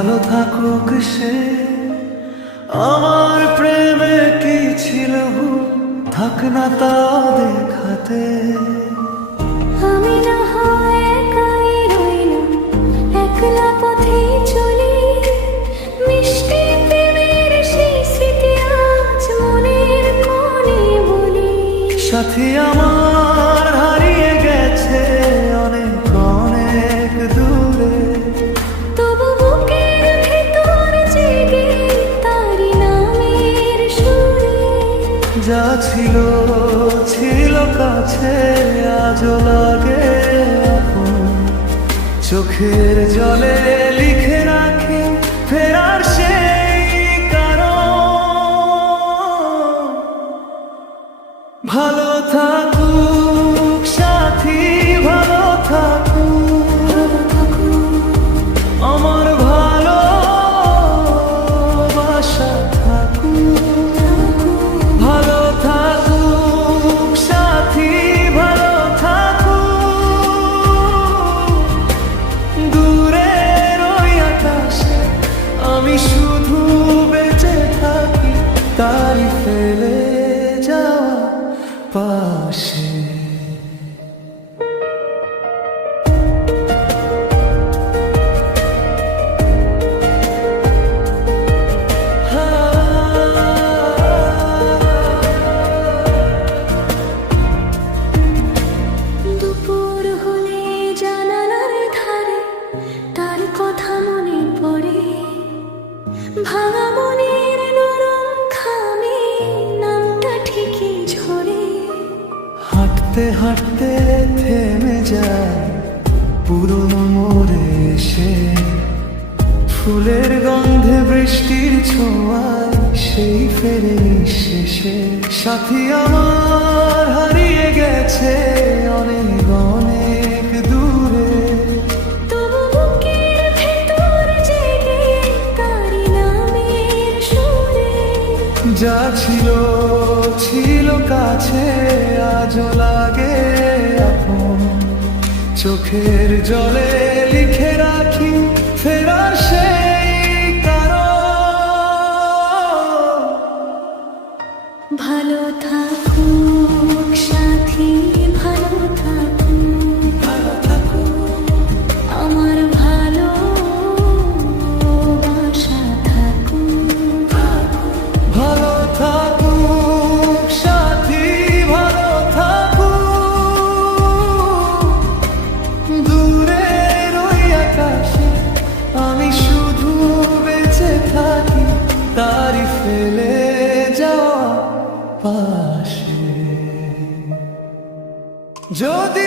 ভালো থাকুক সে। আমার প্রেমে কি ছিল ভুল, থাক না তা দেখাতে। আমি না হয় একাই রইলাম, একলা পথে চলি। মিষ্টি প্রেমের সেই স্মৃতি আজ মনের কোণে বলি। সাথী আমার হারিয়ে গেছে অনেক অনেক দূরে, তবু বুকের ভেতর জেগে তারি নামের সুরে। যা ছিল ছিল কাছে আজও লাগে আপন। চোখের জলে লিখে রাখি ফেরার সেই কারণ। ভালো থাকুক সাথী, ভালো থাকুক আমার ভালোবাসা থাকুক। ভালো থাকুক সাথী, ভালো থাকুক দূরের ওই আকাশে। আমি শুধু বেঁচে থাকি তারি ফেলে যাওয়া পাশে। দুপুর হলে জানালার ধারে তার কথা মনে পড়ে। ভাঙা মনের নরম খামে নামটা ঠিকই ঝরে। হাঁটতে হাঁটতে থেমে যায় পুরনো মোড়ে এসে। ফুলের গন্ধে বৃষ্টির ছোঁয়ায় সেই ফেরে শেষে। সাথী আমার হারিয়ে গেছে অনেক অনেক দূরে, তবু বুকের ভেতর জেগে তারি নামের সুরে। যা ছিল ছিল কাছে আজও লাগে আপন। চোখের জলে লিখে রাখি ফেরার সেই কারণ। ভালো থাকুক সাথী, ভালো থাকুক আমার ভালোবাসা থাকুক। ভালো থাকুক সাথী, ভালো থাকুক দূরের ওই আকাশে। আমি শুধু বেঁচে থাকি তারি ফেলে যাওয়া পাশে। যদি